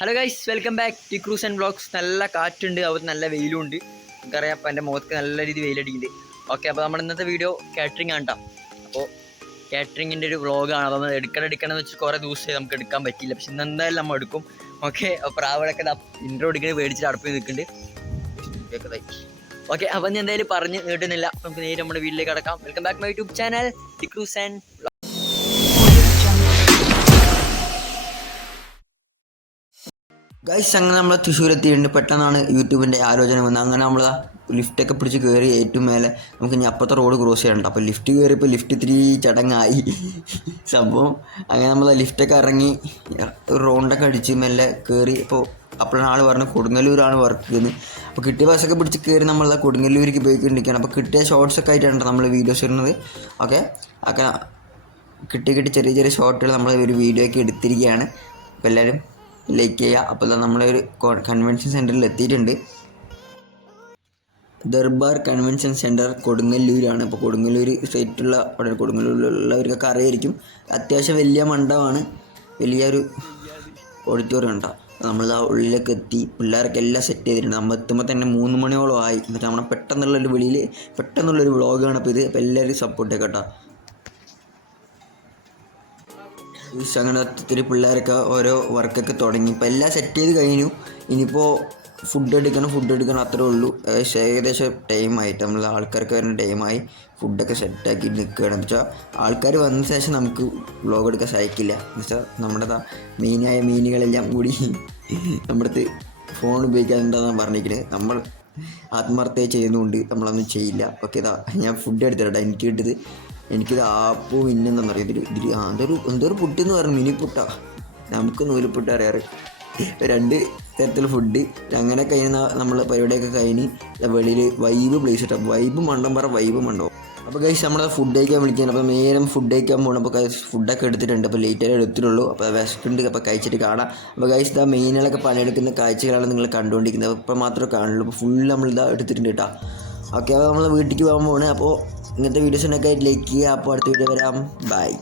Hello guys, welcome back to cruise and vlogs. നല്ല കാറ്റുണ്ട്, അവർ നല്ല വെയിലുണ്ട്. നമുക്കറിയാം, അപ്പോൾ എൻ്റെ മുഖത്ത് നല്ല രീതിയിൽ വെയിലടിക്കുന്നുണ്ട്. ഓക്കെ, അപ്പോൾ നമ്മുടെ ഇന്നത്തെ വീഡിയോ കാറ്ററിംഗ് ആണ് കേട്ടോ. അപ്പോൾ കാറ്ററിങ്ങിൻ്റെ ഒരു വ്ളോഗാണ്. അപ്പോൾ നമ്മൾ എടുക്കണമെന്ന് വെച്ച് കുറേ ദിവസമായി നമുക്ക് എടുക്കാൻ പറ്റിയില്ല. പക്ഷെ ഇന്ന് എന്തായാലും നമ്മൾ എടുക്കും. ഓക്കെ, അപ്പോൾ പ്രാവളൊക്കെ ഇൻട്രോ എടുക്കുന്നത് മേടിച്ചിട്ട് അടുപ്പിൽ നിൽക്കുന്നുണ്ട്. ഓക്കെ, അപ്പോൾ ഞാൻ എന്തായാലും പറഞ്ഞ് നീട്ടുന്നില്ല. അപ്പോൾ നമുക്ക് നേരെ നമ്മുടെ വീട്ടിലേക്ക് കടക്കാം. Welcome back my YouTube channel to cruise and vlogs. Guys, അങ്ങനെ നമ്മൾ തൃശ്ശൂർ എത്തിയിട്ടുണ്ട്. പെട്ടെന്നാണ് യൂട്യൂബിൻ്റെ ആലോചന വന്നത്. അങ്ങനെ നമ്മൾ ലിഫ്റ്റൊക്കെ പിടിച്ച് കയറി ഏറ്റവും മേലെ നമുക്ക് ഇനി അപ്പുറത്തെ റോഡ് ക്രോസ് ചെയ്യണ്ട. അപ്പോൾ ലിഫ്റ്റ് കയറിയപ്പോൾ ലിഫ്റ്റ് ഇത്തിരി ചടങ്ങായി സംഭവം. അങ്ങനെ നമ്മൾ ലിഫ്റ്റൊക്കെ ഇറങ്ങി റൗണ്ടൊക്കെ അടിച്ച് മെല്ലെ കയറി. അപ്പോഴാണ് ആൾ പറഞ്ഞത് കൊടുങ്ങല്ലൂരാണ് വർക്ക് ചെയ്യുന്നത്. അപ്പോൾ കിട്ടിയ ബസ്സൊക്കെ പിടിച്ച് കയറി നമ്മൾ കൊടുങ്ങല്ലൂരിലേക്ക് പോയിക്കൊണ്ടിരിക്കുകയാണ്. അപ്പോൾ കിട്ടിയ ഷോർട്സൊക്കെ ആയിട്ടാണ് നമ്മൾ വീഡിയോസ് ഇടുന്നത്. ഓക്കെ, ഒക്കെ കിട്ടി ചെറിയ ചെറിയ ഷോർട്ടുകൾ നമ്മൾ ഒരു വീഡിയോ ഒക്കെ എടുത്തിരിക്കുകയാണ്. അപ്പോൾ എല്ലാവരും ലൈക്ക് ചെയ്യുക. അപ്പോൾ നമ്മളൊരു കൺവെൻഷൻ സെൻറ്ററിൽ എത്തിയിട്ടുണ്ട്. ദർബാർ കൺവെൻഷൻ സെൻറ്റർ കൊടുങ്ങല്ലൂരാണ്. അപ്പോൾ കൊടുങ്ങല്ലൂർ സൈറ്റുള്ള അവിടെ കൊടുങ്ങല്ലൂരിലുള്ളവർക്കൊക്കെ അറിയായിരിക്കും. അത്യാവശ്യം വലിയ മണ്ഡപമാണ്, വലിയൊരു ഓഡിറ്റോറിയം ഉണ്ടാവും. നമ്മൾ ആ ഉള്ളിലേക്ക് എത്തി. പിള്ളേരൊക്കെ എല്ലാം സെറ്റ് ചെയ്തിട്ടുണ്ട്. നമ്മൾ എത്തുമ്പോൾ തന്നെ 3 മണിയോളം ആയി. എന്നിട്ട് നമ്മൾ പെട്ടെന്നുള്ളൊരു വെളിയിൽ പെട്ടെന്നുള്ളൊരു വ്ളോഗാണ്. അപ്പോൾ ഇത് എല്ലാവരും സപ്പോർട്ട് കേട്ടോ. അങ്ങനെ ഒത്തിരി പിള്ളേരൊക്കെ ഓരോ വർക്കൊക്കെ തുടങ്ങി. ഇപ്പോൾ എല്ലാം സെറ്റ് ചെയ്ത് കഴിഞ്ഞു. ഇനിയിപ്പോൾ ഫുഡ് എടുക്കണം അത്രേ ഉള്ളൂ. ഏകദേശം ടൈമായിട്ട് നമ്മൾ ആൾക്കാർക്ക് വരുന്ന ടൈമായി. ഫുഡൊക്കെ സെറ്റാക്കി നിൽക്കുകയാണ്. എന്ന് വെച്ചാൽ ആൾക്കാർ വന്ന ശേഷം നമുക്ക് വ്ളോഗ് എടുക്കാൻ സാധിക്കില്ല. എന്ന് വെച്ചാൽ നമ്മുടെ മെയിനായ മീനുകളെല്ലാം കൂടി നമ്മുടെ അടുത്ത് ഫോൺ ഉപയോഗിക്കാനുണ്ടെന്നാണ് പറഞ്ഞിരിക്കുന്നത്. നമ്മൾ ആത്മാർത്ഥമായി ചെയ്യുന്നതുകൊണ്ട് നമ്മളൊന്നും ചെയ്യില്ല. ഓക്കെ, ഞാൻ ഫുഡ് എടുത്തിട്ടാ എനിക്ക് കിട്ടിയത്. എനിക്കിത് ആപ്പോ പിന്നെന്താണെന്ന് അറിയാം. എന്തൊരു പുട്ടെന്ന് പറഞ്ഞു, മിനി പുട്ടാ. നമുക്ക് നൂലുപുട്ട് അറിയാറ്. 2 തരത്തിലുള്ള ഫുഡ്. അങ്ങനെ കഴിഞ്ഞ നമ്മൾ പരിപാടിയൊക്കെ കഴിഞ്ഞ് വെളിയിൽ വൈബ് പ്ലേസ് ഇട്ടാൽ വൈബ് മണ്ടം. അപ്പോൾ ഗൈസ്, നമ്മളെ ഫുഡ് കഴിക്കാൻ വിളിക്കുകയാണ്. അപ്പോൾ നേരം ഫുഡ് കഴിക്കാൻ പോകണം. അപ്പോൾ ഫുഡൊക്കെ എടുത്തിട്ടുണ്ട്. അപ്പോൾ ലേറ്റായിട്ട് എടുത്തിട്ടുള്ളൂ. അപ്പോൾ വിശക്കുണ്ട്. അപ്പോൾ കഴിച്ചിട്ട് കാണാം. അപ്പോൾ ഗൈസ്, മെയിനുകളൊക്കെ പണിയെടുക്കുന്ന കാഴ്ചകളാണ് നിങ്ങൾ കണ്ടുകൊണ്ടിരിക്കുന്നത്. ഇപ്പോൾ മാത്രമേ കാണുള്ളൂ. അപ്പോൾ ഫുൾ നമ്മളിതാ എടുത്തിട്ടുണ്ട് കേട്ടോ. ഓക്കെ, അപ്പോൾ നമ്മൾ വീട്ടിലേക്ക് പോകാൻ പോകണം. അപ്പോൾ ഇങ്ങനത്തെ വീഡിയോസിനൊക്കെ ലൈക്ക് ചെയ്യുക. അപ്പോൾ അടുത്ത വീഡിയോ വരാം. ബൈ.